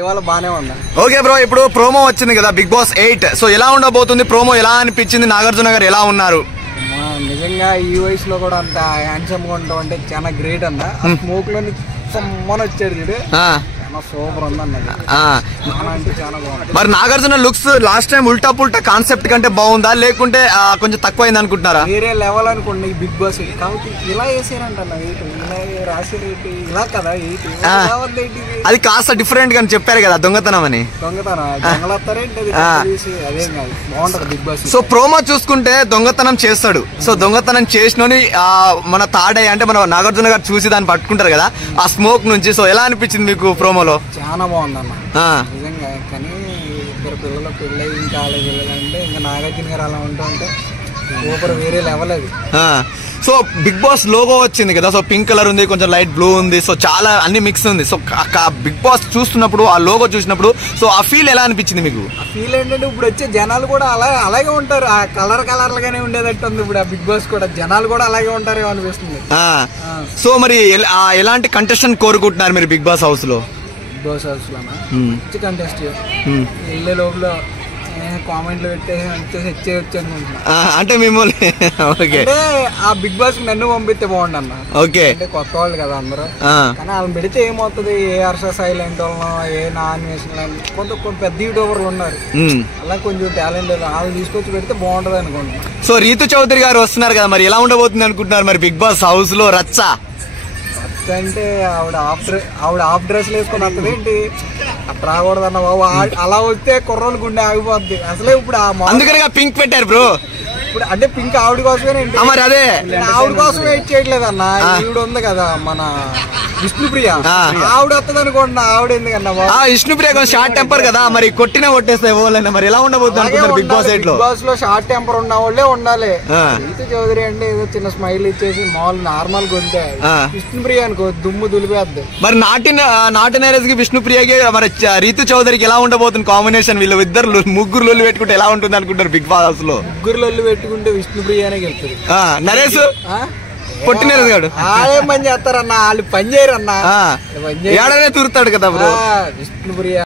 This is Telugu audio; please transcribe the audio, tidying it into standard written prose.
ఇవాళ బానే ఉంది. ఓకే బ్రో, ఇప్పుడు ప్రోమో వచ్చింది కదా బిగ్ బాస్ 8. సో ఎలా ఉండబోతుంది ప్రోమో? ఎలా అనిపించింది? నాగార్జున గారు ఎలా ఉన్నారు? నిజంగా ఈ వయసులో కూడా అంత హ్యాండ్సమ్ గా ఉండడం అంటే చాలా గ్రేట్ అన్న. స్మోక్ లో మొన్న వచ్చాడు చూడు, సూపర్ ఉందన్నది. మరి నాగార్జున లుక్స్ లాస్ట్ టైం ఉల్టా పుల్టా కాన్సెప్ట్ కంటే బాగుందా, లేకుంటే కొంచెం తక్కువైంది అనుకుంటున్నారా? వేరే లెవెల్ అనుకోండి ఈ బిగ్ బాస్. కాబట్టి ఇలా వేసారంట రాసి ఇలా కదా అది కాస్త డిఫరెంట్ గా చెప్పారు కదా, దొంగతనం అని. బాగుంటది బిగ్ బాస్. సో ప్రోమో చూసుకుంటే దొంగతనం చేస్తాడు. సో దొంగతనం చేసినోని మన తాడే అంటే మన నాగార్జున గారు చూసి దాన్ని పట్టుకుంటారు కదా ఆ స్మోక్ నుంచి. సో ఎలా అనిపించింది మీకు ప్రోమోలో? చాలా బాగుందన్న నిజంగా. కానీ ఇద్దరు పిల్లలు పెళ్ళి ఇంకా కాలేజ్ వెళ్ళాలంటే ఇంకా నాగార్జున గారు అలా ఉంటుంటే సూపర్, వేరే లెవెల్ అది. సో బిగ్ బాస్ లోగో వచ్చింది కదా, సో పింక్ కలర్ ఉంది, కొంచెం లైట్ బ్లూ ఉంది, సో చాలా అన్ని మిక్స్ ఉంది. సో బిగ్ బాస్ చూస్తున్నప్పుడు ఆ లోగో చూసినప్పుడు సో ఆ ఫీల్ ఎలా అనిపించింది మీకు? ఆ ఫీల్ ఏంటంటే ఇప్పుడు వచ్చే జనాలు కూడా అలాగే ఉంటారు, ఆ కలర్లుగానే ఉండేటట్టు ఉంది. ఇప్పుడు ఆ బిగ్ బాస్ కూడా జనాలు కూడా అలాగే ఉంటారేమో అనిపిస్తుంది. సో మరి ఎలాంటి కంటెస్టెంట్ కోరుకుంటున్నారు మీరు బిగ్ బాస్ హౌస్ లో? బిగ్ బాస్ హౌస్ లో మంచి కంటెస్ట్ వెళ్ళే లోపల కామెంట్లు పెట్టేసి అనుకుంటున్నా. అంటే మిమ్మల్ని అంటే ఆ బిగ్ బాస్ నన్ను పంపిస్తే బాగుండు అన్న. ఓకే, అంటే కొత్త వాళ్ళు కదా అందరూ, కానీ వాళ్ళని పెడితే ఏమవుతుంది, ఏ హర్ష సైలెంట్ వాళ్ళనో ఏ నాన్వేషన్ కొంత పెద్ద యూట్యూబర్లు ఉన్నారు, అలా కొంచెం టాలెంట్ వాళ్ళు తీసుకొచ్చి పెడితే బాగుంటది అనుకుంటున్నా. సో రీతు చౌదరి గారు వస్తున్నారు కదా, మరి ఎలా ఉండబోతుంది అనుకుంటున్నారు మరి బిగ్ బాస్ హౌస్ లో రచ్చ? అంటే ఆవిడ హాఫ్ డ్రెస్ వేసుకొని వస్తుంది ఏంటి, అట్లా రాకూడదు అన్న బాబు. అలా వస్తే కుర్రోలు గుండె ఆగిపోద్ది అసలే. ఇప్పుడు అందుకని పింక్ పెట్టారు బ్రో. ఇప్పుడు అంటే పింక్ ఆవిడ కోసమే, మరి అదే ఆవిడ కోసం వెయిట్ చేయట్లేదు అన్న. ఈవిడ ఉంది కదా మన విష్ణుప్రియ, ఆవిడ వస్తుంది అనుకోండి. ఆవిడ ఎందుకన్నా విష్ణుప్రియ కొంచెం షార్ట్ టెంపర్ కదా, మరి కొట్టినా కొట్టేస్తాయి ఓలైనా. మరి ఎలా ఉండబోతుంది అనుకుంటారు బిగ్ బాస్ 8 లో? బిగ్ బాస్ లో షార్ట్ టెంపర్ ఉన్న వాళ్ళే ఉండాలి. రీతు చౌదరి అంటే ఏదో చిన్న స్మైల్ ఇచ్చేసి మామూలు నార్మల్ గా ఉంటే, విష్ణుప్రియ అనుకో దుమ్ము దులిపేద్ది. మరి నాటి నేరేజ్ కి విష్ణుప్రియకి మరి రీతు చౌదరికి ఎలా ఉండబోతుంది కాంబినేషన్? వీళ్ళు ఇద్దరు ముగ్గురు లొల్లు పెట్టుకుంటే ఎలా ఉంటుంది అనుకుంటారు బిగ్ బాస్ హౌస్ లో? ముగ్గురు లొల్లు పెట్టుకుంటే విష్ణుప్రియనే గెలుతుంది. నరేష్ పొట్టి నరేష్ గారు ఆడేం పని చేస్తారన్నా, వాళ్ళు పని చేయరన్నా, ఏడానే తురుతాడు కదా బ్రో విష్ణుప్రియ.